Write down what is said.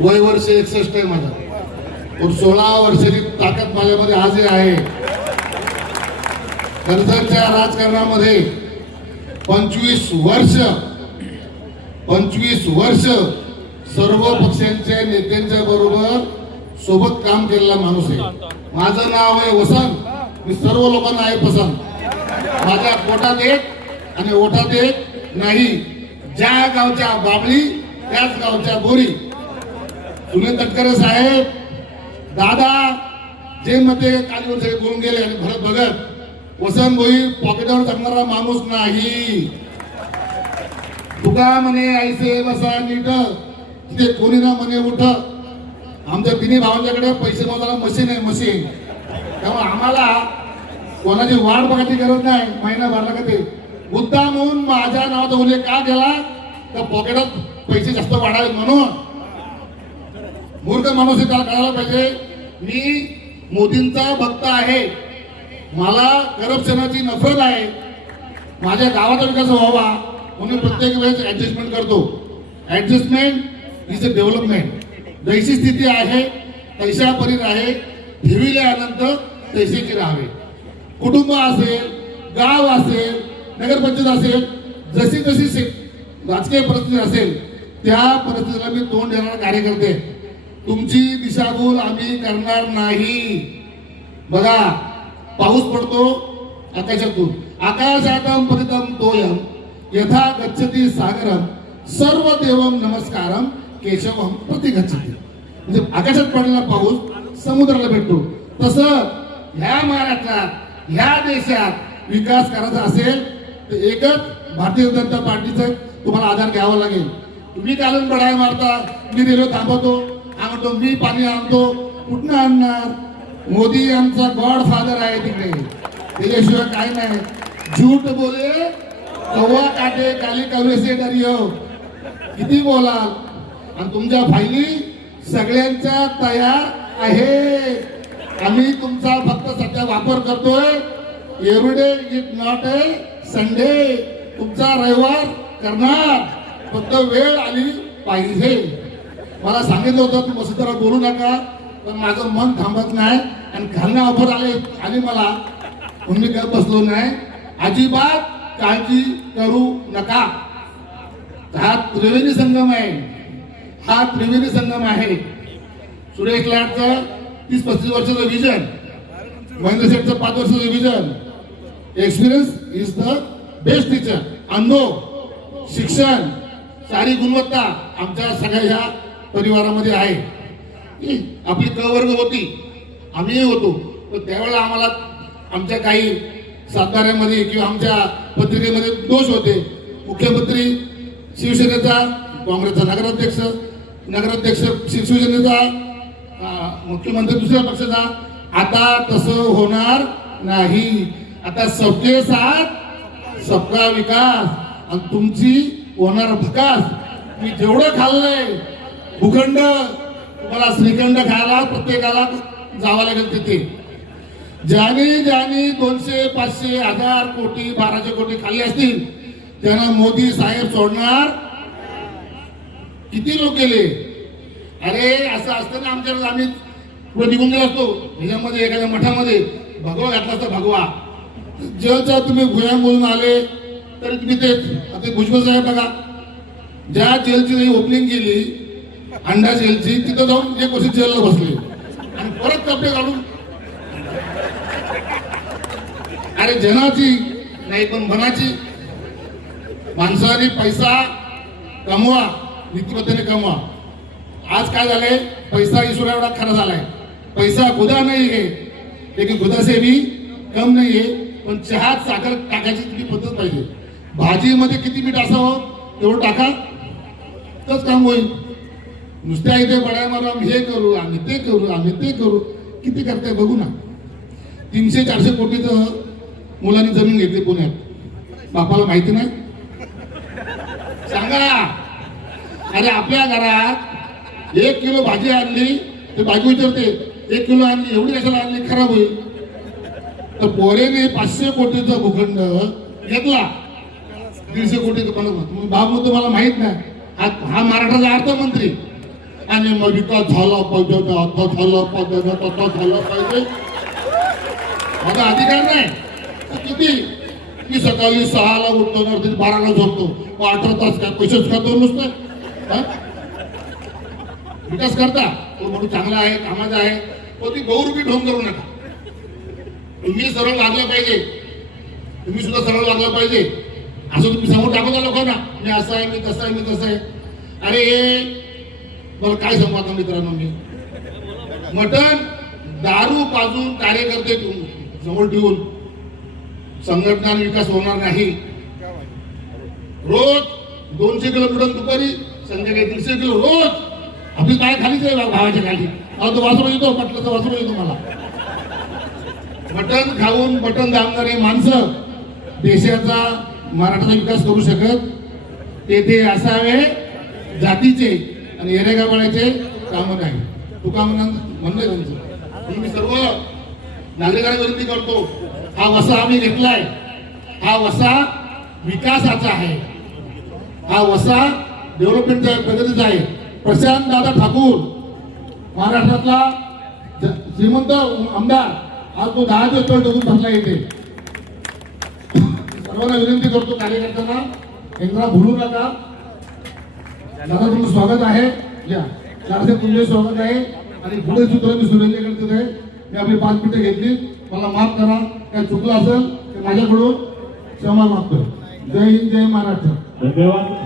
वय वर्ष 61 आहे माझं, पण 16 वर्षाची ताकद माझ्यामध्ये आजही आहे. कर्जतच्या राजकारणामध्ये 25 वर्ष सर्व पक्षांच्या नेत्यांच्या बरोबर सोबत काम केलेला माणूस आहे. माझं नाव आहे वसंत. मी सर्व लोकांना आहे पसंत. माझ्या पोटात एक आणि ओठात एक नाही. ज्या गावच्या बाबळी त्याच गावच्या बोरी. सुनील तटकरे साहेब, दादा जे मते कालीवर सगळे बोलून गेले आणि भरत भगत, वसंत भोई पॉकेटवर जगणारा माणूस नाही. तुका म्हणे ऐसे बसा नीट, तिथे कोणी ना म्हणे उठ. आमच्या तिन्ही भावांच्याकडे पैसे मोजायला मशीन आहे, मशीन. त्यामुळे आम्हाला कोणाची वाट बघायची गरज नाही. महिना भरला का ते मुद्दाम म्हणून माझ्या नावाचा उल्लेख का केला तर पॉकेटात पैसे जास्त वाढावेत म्हणून. मूर्ख माणूस आहे, त्याला कळायला पाहिजे मी मोदींचा भक्त आहे. मला करप्शनाची नफरत आहे. माझ्या गावाचा विकास व्हावा म्हणून प्रत्येक वेळेस ऍडजस्टमेंट करतो. Adjustment is a development. जैसी स्थिती आहे तैशा परी राहे, ठेविले अनंत तैसेची राहावे. कुटुंब असेल, गाव असेल, नगरपंचायत असेल, जशी जशी राजकीय परिस्थिती असेल त्या परिस्थितीला मी तोंड देणारा कार्यकर्ते. तुमची दिशाभूल आम्ही करणार नाही. बघा, पाऊस पडतो आकाशातून. आकाशातम पतितम तोयम यथा गच्छति सागरम सर्व देवम नमस्कारम केशवम प्रति गच्छति. म्हणजे आकाशात पडलेला पाऊस समुद्राला भेटतो. तसं ह्या महाराष्ट्रात, ह्या देशात विकास करायचा असेल तर एकच भारतीय जनता पार्टीचा तुम्हाला आधार घ्यावा लागेल. तुम्ही कालून बढाई मारता, मी रेल्वे थांबवतो, आणतो, मी पाणी आणतो, कुठनं आणणार? मोदी आमचा गॉड फादर आहे तिकडे, त्याच्याशिवाय काय नाही. झूट बोले कव्वा काटे काली कवरेसे डरियो. किती बोलाल? आणि तुमच्या फायली सगळ्यांच्या तयार आहे. आम्ही तुमचा फक्त सध्या वापर करतोय. Everyday it not a Sunday. तुमचा रविवार करणार, फक्त वेळ आली पाहिजे. मला सांगितलं होतं की वसुंधरा बोलू नका, पण माझं मन थांबत नाही आणि घालणं ऑफर आली मला, म्हणून मी गप्प बसलो नाही. अजिबात काळजी करू नका. हा त्रिवेणी संगम आहे. हा त्रिवेणी संगम आहे. सुरेश लाडचं 30-35 वर्षाचं विजन, महेंद्र शेठचं 5 वर्षाचं vision. Experience is the best teacher. अनुभव, शिक्षण, सारी गुणवत्ता आमच्या सगळ्या ह्या परिवारामध्ये आहे. आपली क वर्ग होती, आम्ही होतो, पण त्यावेळेला आम्हाला आमच्या काही सातबाऱ्यामध्ये किंवा आमच्या पत्रिकेमध्ये दोष होते. मुख्यमंत्री शिवसेनेचा, काँग्रेसचा नगराध्यक्ष शिवसेनेचा, मुख्यमंत्री दुसऱ्या पक्षाचा. आता तसं होणार नाही. आता सबके साथ सबका विकास. आणि तुमची होणार भकास. मी जेवढं खाल्लंय भूखंड, तुम्हाला श्रीखंड खायला प्रत्येकाला जावं लागेल तिथे. ज्याने 200, 500, 1000 कोटी, 1200 कोटी खाल्ले असतील त्यांना मोदी साहेब सोडणार. किती लोक गेले? अरे असं असतं ना, आमच्याकडे आम्ही पुढे निघून गेलो असतो. ह्याच्यामध्ये एखाद्या मठामध्ये भगवा घातला असता. भगवा जेव्हा तुम्ही भुयांमधून आले तरी तुम्ही तेच. आता भुजबळ साहेब बघा, ज्या जेलची ओपनिंग केली अंडा जेलची, तिथं जाऊन 1 वर्ष जेलला बसले आणि परत कपडे काढून. अरे जनाची नाही पण मनाची. माणसाने पैसा कमवा, नीतिमत्तेने कमवा. आज काय झालंय? पैसा ईश्वरा एवढा खरा झालाय. पैसा खुदा नाही है, लेकिन खुदा से भी कम नाही है. पण चहात साखर टाकायची किती पद्धत पाहिजे. भाजीमध्ये किती मीठ असावं तेवढं टाका, तच काम होईल. नुसत्या इथे बड्या मारू, आम्ही हे करू, आम्ही ते करू, आम्ही ते करू. किती करताय बघू ना. 300-400 कोटीचं मुलांनी जमीन घेतली पुण्यात. बापाला माहिती नाही? सांगा. अरे आपल्या घरात 1 किलो भाजी आणली तर बायको विचारते 1 किलो आणली, एवढी कशाला आणली, खराब होईल. तर पोरेने 500 कोटीचा भूखंड घेतला, 150 कोटीचा बनवला. बाबू तुम्हाला माहित नाही, हा महाराष्ट्राचा अर्थमंत्री आणि मग विकास झाला पाहिजे, आता झाला पाहिजे, तसा झाला पाहिजे. माझा अधिकार नाही. किती मी सकाळी 6ला उठतो ना, 12ला झोपतो, 18 तास काय पैसेच खातो नुसतं. विकास करता तो म्हणून चांगला आहे, कामाचा आहे, तो ती बहुरूपी ढोंग करू नका. तुम्ही सरळ वागलं पाहिजे, तुम्ही सुद्धा सरळ वागलं पाहिजे. असं तुम्ही समोर दाखवता लोकांना मी असं आहे, मी तसं आहे, मी तसं आहे. अरे मला काय सांगू आता मित्रांनो, मी मटण दारू पाजून कार्यकर्ते समोर ठेवून संघटना विकास होणार नाही. रोज 200 किलोमीटर दुपारी, संध्याकाळी 300 किलो रोज आपली पाय खालीच आहे भावाच्या खाली. मला तो वासरू येतो, म्हटलं तर वासरू येतो मला. मटण खाऊन मटण दाबणारे माणसं देशाचा, महाराष्ट्राचा विकास करू शकत. तेथे असावे जातीचे आणि येरेगावळ्याचे काम नाही. तुका म्हणणे त्यांचं. मी सर्व नागरिकांना विनंती करतो, हा वसा आम्ही घेतलाय, हा वसा विकासाचा आहे, हा वसा डेव्हलपमेंटचा, प्रगतीचा आहे. प्रशांत दादा ठाकूर महाराष्ट्रातला श्रीमंत आमदार, आज तो 10 दिवस टोकून बसला येते. सर्वांना विनंती करतो, कार्यकर्त्यांना एकदा भूलू नका. दादा तुमचं स्वागत आहे, या 400 तुमचे स्वागत आहे. आणि पुढे सूत्र मी सुरेंद्र करत आहे. मी आपली 5 मिनिटं घेतली, मला माफ करा, काय चुकलं असेल तर माझ्याकडून क्षमा मागतो. जय हिंद, जय महाराष्ट्र. धन्यवाद.